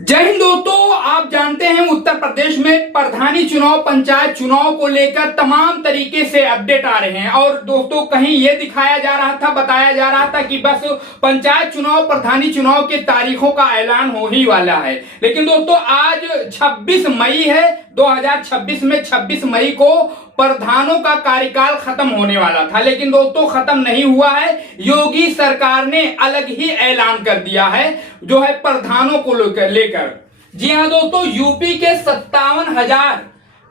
जय हिंद दोस्तों, आप जानते हैं उत्तर प्रदेश में प्रधानी चुनाव, पंचायत चुनाव को लेकर तमाम तरीके से अपडेट आ रहे हैं। और दोस्तों कहीं ये दिखाया जा रहा था, बताया जा रहा था कि बस पंचायत चुनाव, प्रधानी चुनाव के तारीखों का ऐलान हो ही वाला है। लेकिन दोस्तों आज 26 मई है 2026 में 26 मई को प्रधानों का कार्यकाल खत्म होने वाला था, लेकिन दोस्तों खत्म नहीं हुआ है। योगी सरकार ने अलग ही ऐलान कर दिया है जो है प्रधानों को लेकर। जी हां दोस्तों, यूपी के 57,000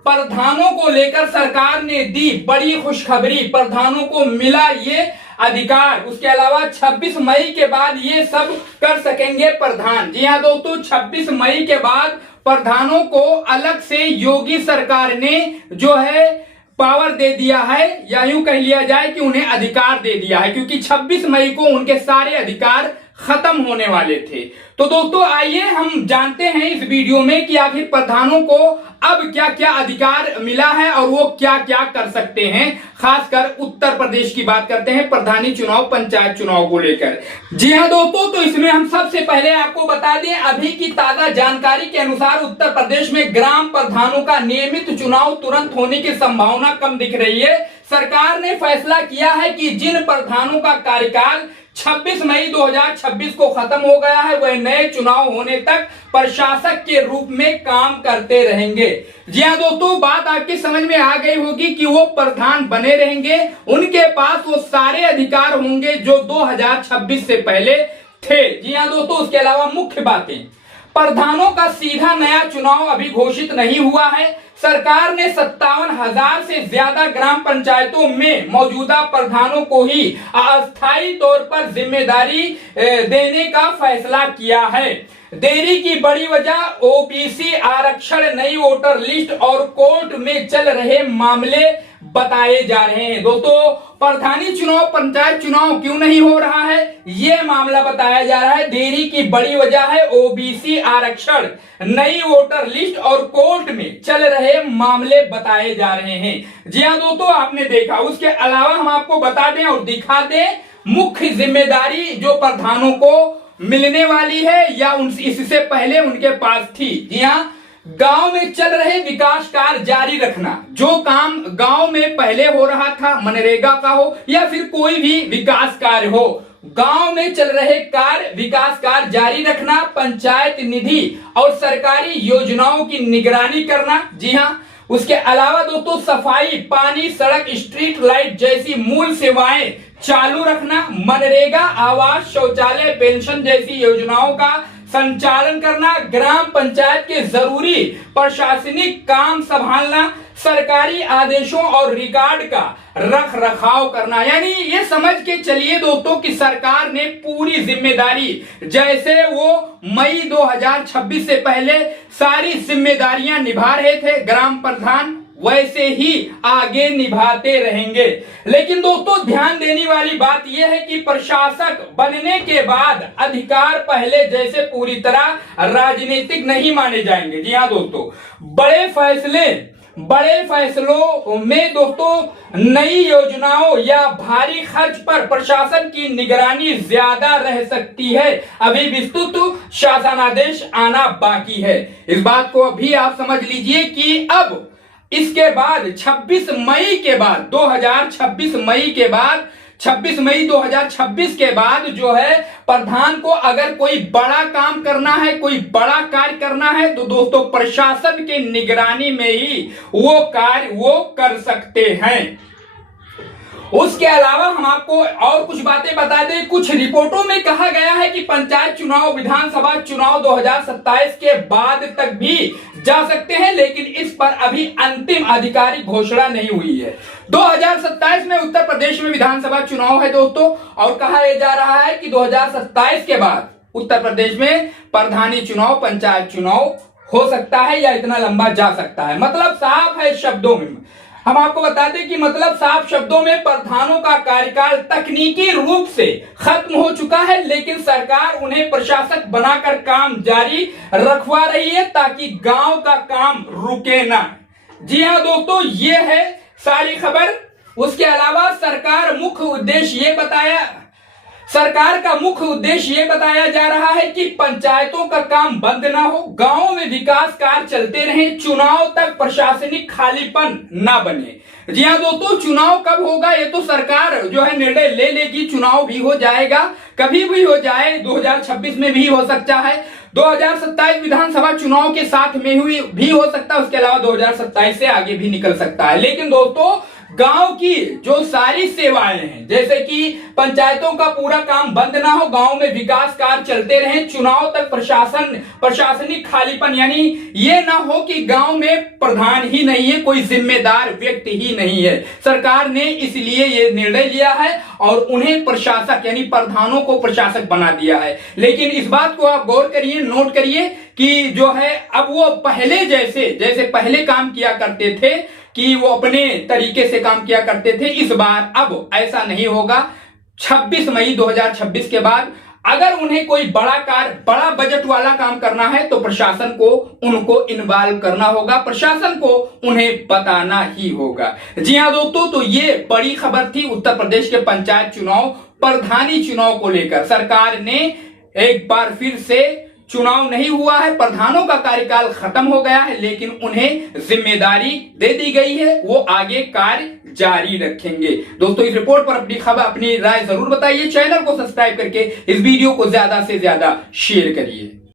प्रधानों को लेकर सरकार ने दी बड़ी खुशखबरी। प्रधानों को मिला ये अधिकार। उसके अलावा 26 मई के बाद ये सब कर सकेंगे प्रधान। जी हां दोस्तों, 26 मई के बाद प्रधानों को अलग से योगी सरकार ने जो है पावर दे दिया है, या यूं कह लिया जाए कि उन्हें अधिकार दे दिया है, क्योंकि 26 मई को उनके सारे अधिकार खत्म होने वाले थे। तो दोस्तों आइए हम जानते हैं इस वीडियो में कि आखिर प्रधानों को अब क्या क्या अधिकार मिला है और वो क्या क्या कर सकते हैं। खासकर उत्तर प्रदेश की बात करते हैं प्रधानी चुनाव, पंचायत चुनाव को लेकर। जी हां दोस्तों, तो इसमें हम सबसे पहले आपको बता दें अभी की ताजा जानकारी के अनुसार उत्तर प्रदेश में ग्राम प्रधानों का नियमित चुनाव तुरंत होने की संभावना कम दिख रही है। सरकार ने फैसला किया है कि जिन प्रधानों का कार्यकाल 26 मई 2026 को खत्म हो गया है वह नए चुनाव होने तक प्रशासक के रूप में काम करते रहेंगे। जी हां दोस्तों, बात आपकी समझ में आ गई होगी कि वो प्रधान बने रहेंगे, उनके पास वो सारे अधिकार होंगे जो 2026 से पहले थे। जी हां दोस्तों, उसके अलावा मुख्य बातें, प्रधानों का सीधा नया चुनाव अभी घोषित नहीं हुआ है। सरकार ने 57,000 से ज्यादा ग्राम पंचायतों में मौजूदा प्रधानों को ही अस्थायी तौर पर जिम्मेदारी देने का फैसला किया है। देरी की बड़ी वजह ओबीसी आरक्षण, नई वोटर लिस्ट और कोर्ट में चल रहे मामले बताए जा रहे हैं। दोस्तों प्रधानी चुनाव, पंचायत चुनाव क्यों नहीं हो रहा है, यह मामला बताया जा रहा है। देरी की बड़ी वजह है ओबीसी आरक्षण, नई वोटर लिस्ट और कोर्ट में चल रहे मामले बताए जा रहे हैं। जी हां दोस्तों, आपने देखा। उसके अलावा हम आपको बता दें और दिखा दें मुख्य जिम्मेदारी जो प्रधानों को मिलने वाली है या इससे पहले उनके पास थी। जी हां, गांव में चल रहे विकास कार्य जारी रखना। जो काम गांव में पहले हो रहा था, मनरेगा का हो या फिर कोई भी विकास कार्य हो, गांव में चल रहे कार्य, विकास कार्य जारी रखना। पंचायत निधि और सरकारी योजनाओं की निगरानी करना। जी हां, उसके अलावा दोस्तों सफाई, पानी, सड़क, स्ट्रीट लाइट जैसी मूल सेवाएं चालू रखना। मनरेगा, आवास, शौचालय, पेंशन जैसी योजनाओं का संचालन करना। ग्राम पंचायत के जरूरी प्रशासनिक काम संभालना। सरकारी आदेशों और रिकॉर्ड का रख रखाव करना। यानी ये समझ के चलिए दोस्तों कि सरकार ने पूरी जिम्मेदारी, जैसे वो मई 2026 से पहले सारी जिम्मेदारियां निभा रहे थे ग्राम प्रधान, वैसे ही आगे निभाते रहेंगे। लेकिन दोस्तों ध्यान देने वाली बात यह है कि प्रशासक बनने के बाद अधिकार पहले जैसे पूरी तरह राजनीतिक नहीं माने जाएंगे। जी हां दोस्तों, बड़े फैसलों में दोस्तों नई योजनाओं या भारी खर्च पर प्रशासन की निगरानी ज्यादा रह सकती है। अभी विस्तृत शासनादेश आना बाकी है। इस बात को अभी आप समझ लीजिए कि अब इसके बाद 26 मई के बाद 2026 मई के बाद 26 मई 2026 के बाद जो है प्रधान को अगर कोई बड़ा काम करना है, कोई बड़ा कार्य करना है, तो दोस्तों प्रशासन के निगरानी में ही वो कार्य वो कर सकते हैं। उसके अलावा हम आपको और कुछ बातें बता दें। कुछ रिपोर्टों में कहा गया है कि पंचायत चुनाव, विधानसभा चुनाव 2027 के बाद तक भी जा सकते हैं, लेकिन इस पर अभी अंतिम आधिकारिक घोषणा नहीं हुई है। 2027 में उत्तर प्रदेश में विधानसभा चुनाव है दोस्तों, और कहा जा रहा है कि 2027 के बाद उत्तर प्रदेश में प्रधानी चुनाव, पंचायत चुनाव हो सकता है या इतना लंबा जा सकता है। मतलब साफ है शब्दों में, हम आपको बता दें कि मतलब साफ शब्दों में प्रधानों का कार्यकाल तकनीकी रूप से खत्म हो चुका है, लेकिन सरकार उन्हें प्रशासक बनाकर काम जारी रखवा रही है ताकि गांव का काम रुके ना। जी हां दोस्तों, ये है सारी खबर। उसके अलावा सरकार मुख्य उद्देश्य ये बताया सरकार का मुख्य उद्देश्य ये बताया जा रहा है कि पंचायतों का काम बंद ना हो, गांवों में विकास कार्य चलते रहे, चुनाव तक प्रशासनिक खालीपन ना बने। जी हाँ दोस्तों, चुनाव कब होगा ये तो सरकार जो है निर्णय ले लेगी। चुनाव भी हो जाएगा, कभी भी हो जाए, 2026 में भी हो सकता है, 2027 विधानसभा चुनाव के साथ में भी हो सकता है, उसके अलावा 2027 से आगे भी निकल सकता है। लेकिन दोस्तों, गांव की जो सारी सेवाएं हैं, जैसे कि पंचायतों का पूरा काम बंद ना हो, गांव में विकास कार्य चलते रहे, चुनाव तक प्रशासनिक खालीपन, यानी ये ना हो कि गांव में प्रधान ही नहीं है, कोई जिम्मेदार व्यक्ति ही नहीं है। सरकार ने इसलिए ये निर्णय लिया है और उन्हें प्रशासक यानी प्रधानों को प्रशासक बना दिया है। लेकिन इस बात को आप गौर करिए, नोट करिए कि जो है अब वो पहले जैसे पहले काम किया करते थे कि वो अपने तरीके से काम किया करते थे, इस बार अब ऐसा नहीं होगा। 26 मई 2026 के बाद अगर उन्हें कोई बड़ा बजट वाला काम करना है तो प्रशासन को उनको इन्वॉल्व करना होगा, प्रशासन को उन्हें बताना ही होगा। जी हां दोस्तों, तो ये बड़ी खबर थी उत्तर प्रदेश के पंचायत चुनाव, प्रधानी चुनाव को लेकर। सरकार ने एक बार फिर से, चुनाव नहीं हुआ है, प्रधानों का कार्यकाल खत्म हो गया है, लेकिन उन्हें जिम्मेदारी दे दी गई है, वो आगे कार्य जारी रखेंगे। दोस्तों, इस रिपोर्ट पर अपनी राय जरूर बताइए, चैनल को सब्सक्राइब करके इस वीडियो को ज्यादा से ज्यादा शेयर करिए।